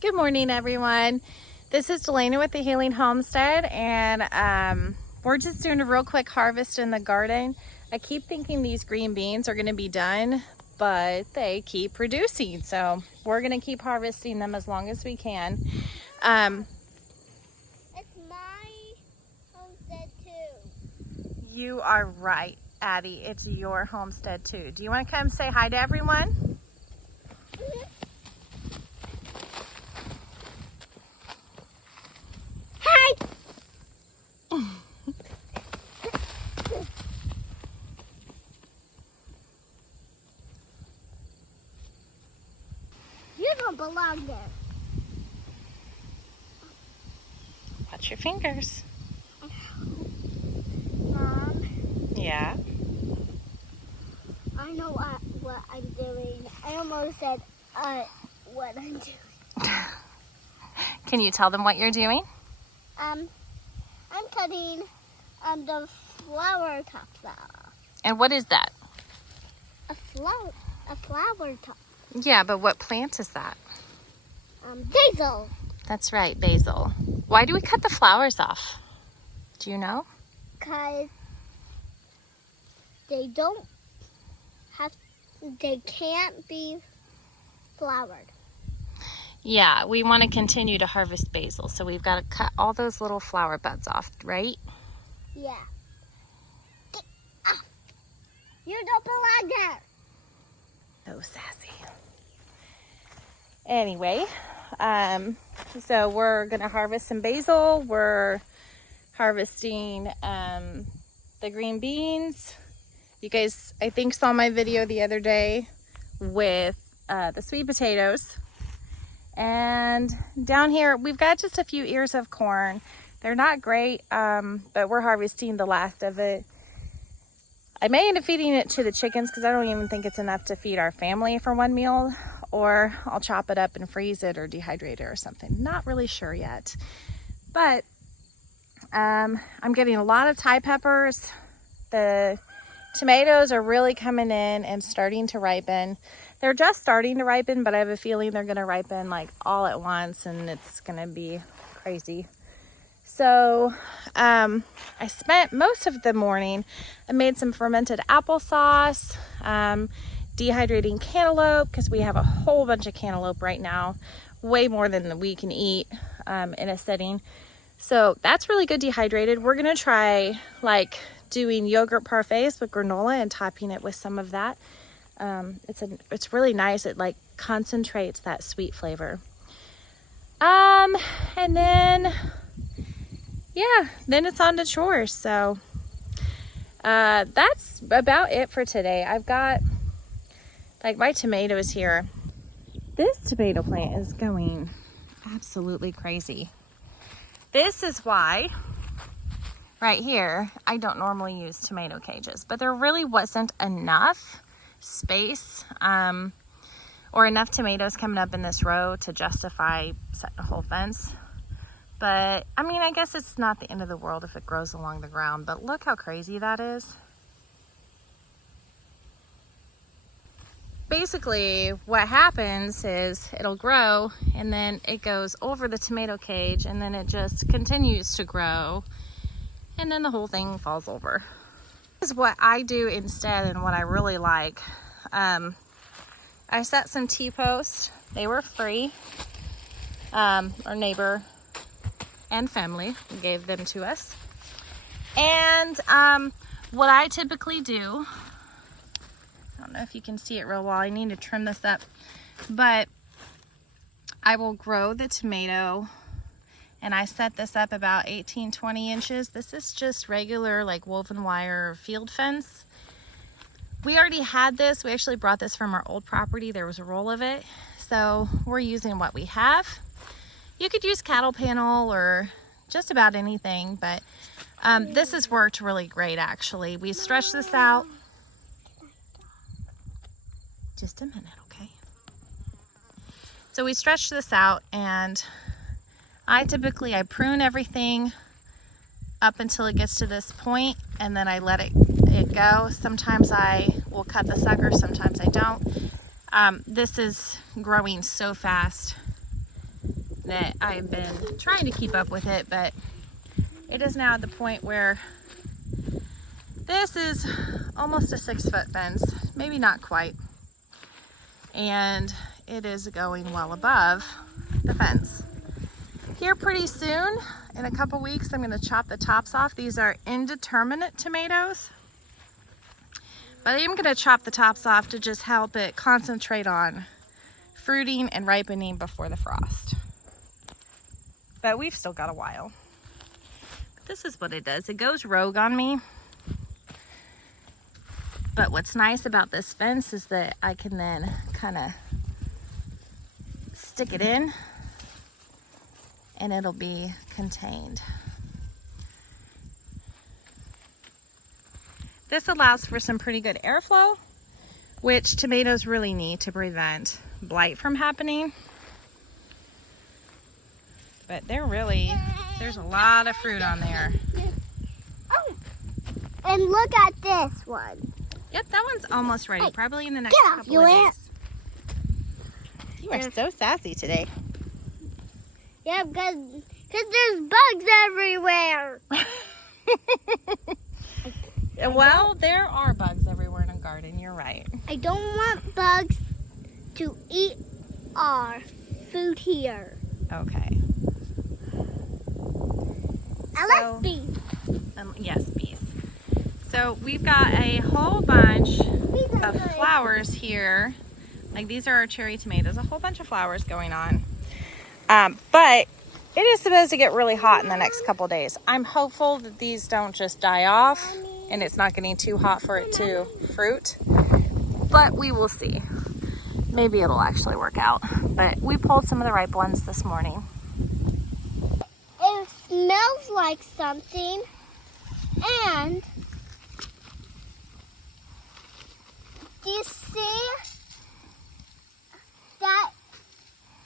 Good morning, everyone. This is Delana with the Healing Homestead, and we're just doing a real quick harvest in the garden. I keep thinking these green beans are going to be done, but they keep producing, so we're going to keep harvesting them as long as we can. It's my homestead too. You are right, Addie. It's your homestead too. Do you want to come say hi to everyone? You don't belong there. Watch your fingers. Mom, Yeah. I know what I'm doing. I almost said what I'm doing. Can you tell them what you're doing? I'm cutting the flower tops off. And what is that? A flower top. Yeah, but what plant is that? Basil. That's right, basil. Why do we cut the flowers off? Do you know? Because they can't be flowered. Yeah, we want to continue to harvest basil, so we've got to cut all those little flower buds off, right? Yeah. You don't belong there. So sassy. Anyway, so we're going to harvest some basil. We're harvesting the green beans. You guys, I think, saw my video the other day with the sweet potatoes. And down here, we've got just a few ears of corn. They're not great, but we're harvesting the last of it. I may end up feeding it to the chickens because I don't even think it's enough to feed our family for one meal, or I'll chop it up and freeze it or dehydrate it or something. Not really sure yet, but I'm getting a lot of Thai peppers. The tomatoes are really coming in and starting to ripen. They're just starting to ripen, but I have a feeling they're going to ripen like all at once and it's going to be crazy. So I spent most of the morning, I made some fermented applesauce, dehydrating cantaloupe, because we have a whole bunch of cantaloupe right now, way more than we can eat in a sitting. So that's really good dehydrated. We're going to try like doing yogurt parfaits with granola and topping it with some of that. It's really nice. It like concentrates that sweet flavor. And then yeah, then it's on to chores. So that's about it for today. I've got like my tomatoes here. This tomato plant is going absolutely crazy. This is why right here I don't normally use tomato cages, but there really wasn't enough space or enough tomatoes coming up in this row to justify setting a whole fence. But I mean, I guess it's not the end of the world if it grows along the ground, but look how crazy that is. Basically, what happens is it'll grow and then it goes over the tomato cage and then it just continues to grow and then the whole thing falls over. This is what I do instead and what I really like. I set some T-posts. They were free. Our neighbor and family gave them to us. And what I typically do, I don't know if you can see it real well, I need to trim this up, but I will grow the tomato and I set this up about 18-20 inches. This is just regular like woven wire field fence. We already had this. We actually brought this from our old property. There was a roll of it, so we're using what we have. You could use cattle panel or just about anything, but this has worked really great actually. We stretched this out. Just a minute, okay? So we stretched this out and I prune everything up until it gets to this point and then I let it go. Sometimes I will cut the sucker, sometimes I don't. This is growing so fast. that I've been trying to keep up with it, but it is now at the point where this is almost a 6-foot fence, maybe not quite, and it is going well above the fence. Here pretty soon, in a couple weeks, I'm going to chop the tops off. These are indeterminate tomatoes, but I am going to chop the tops off to just help it concentrate on fruiting and ripening before the frost. But we've still got a while. But this is what it does. It goes rogue on me. But what's nice about this fence is that I can then kind of stick it in and it'll be contained. This allows for some pretty good airflow, which tomatoes really need to prevent blight from happening. But there's a lot of fruit on there. Oh, and look at this one. Yep, that one's almost ready. Hey, probably in the next get off, couple you of ant. days. You are so sassy today. Yeah, because there's bugs everywhere. Well, there are bugs everywhere in a garden. You're right. I don't want bugs to eat our food here. Okay. Unless bees. Yes, bees. So we've got a whole bunch Bees are of good. flowers here. Like these are our cherry tomatoes. A whole bunch of flowers going on. But it is supposed to get really hot in the next couple days. I'm hopeful that these don't just die off and it's not getting too hot for it to fruit. But we will see. Maybe it'll actually work out. But we pulled some of the ripe ones this morning. It smells like something, and do you see that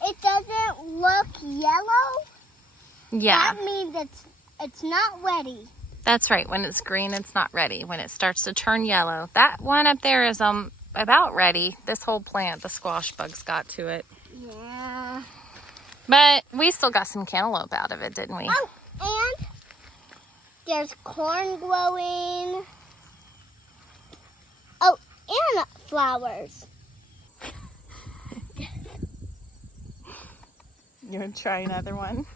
it doesn't look yellow? Yeah, That means it's not ready. that's right. When it's green, it's not ready. When it starts to turn yellow, that one up there is about ready. This whole plant, the squash bugs got to it. Yeah. But we still got some cantaloupe out of it, didn't we? Oh, and there's corn growing. Oh, and flowers. You want to try another one?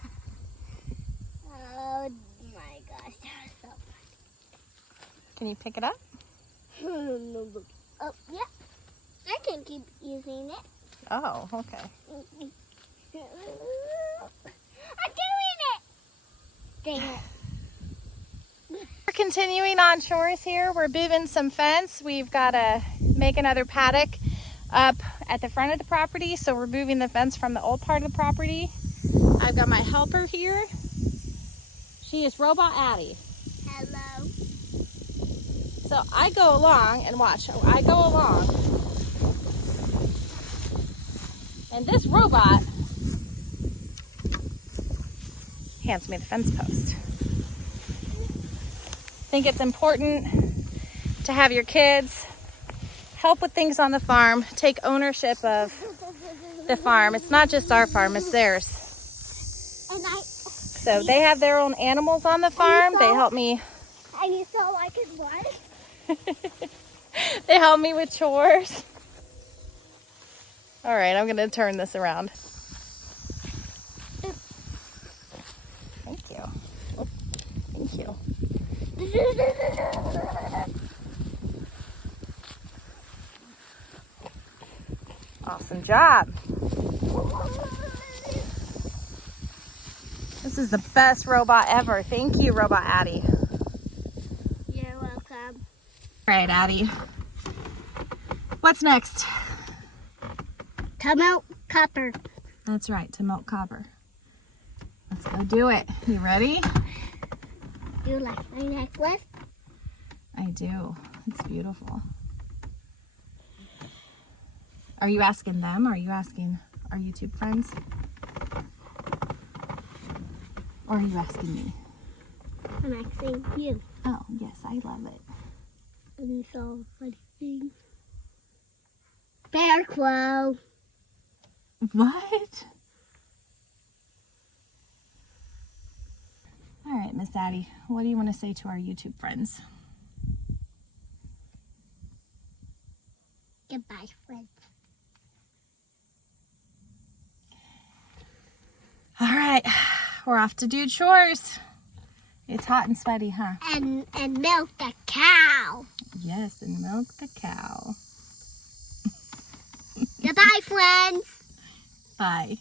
Oh my gosh, that was so Can you pick it up? fun. Oh, yeah. I can keep using it. Oh, okay. I'm doing it! Dang it. We're continuing on chores here. We're moving some fence. We've got to make another paddock up at the front of the property. So we're moving the fence from the old part of the property. I've got my helper here. She is Robot Addie. Hello. So I go along and watch. I go along. And this robot hands me the fence post. I think it's important to have your kids help with things on the farm, take ownership of the farm. It's not just our farm, it's theirs. And So they have their own animals on the farm. They help me. And you saw I could what? They help me with chores. All right, I'm going to turn this around. Thank you. Oh, thank you. Awesome job. This is the best robot ever. Thank you, Robot Addie. You're welcome. All right, Addie. What's next? Come out, copper. That's right, to melt copper. Let's go do it. You ready? You like my necklace? I do. It's beautiful. Are you asking them or are you asking our YouTube friends? Or are you asking me? I'm asking you. Oh, yes, I love it. And you saw funny things. Bear claw. What? Miss Addie, what do you want to say to our YouTube friends? Goodbye, friends. All right, we're off to do chores. It's hot and sweaty, huh? And milk the cow. Yes, and milk the cow. Goodbye, friends. Bye.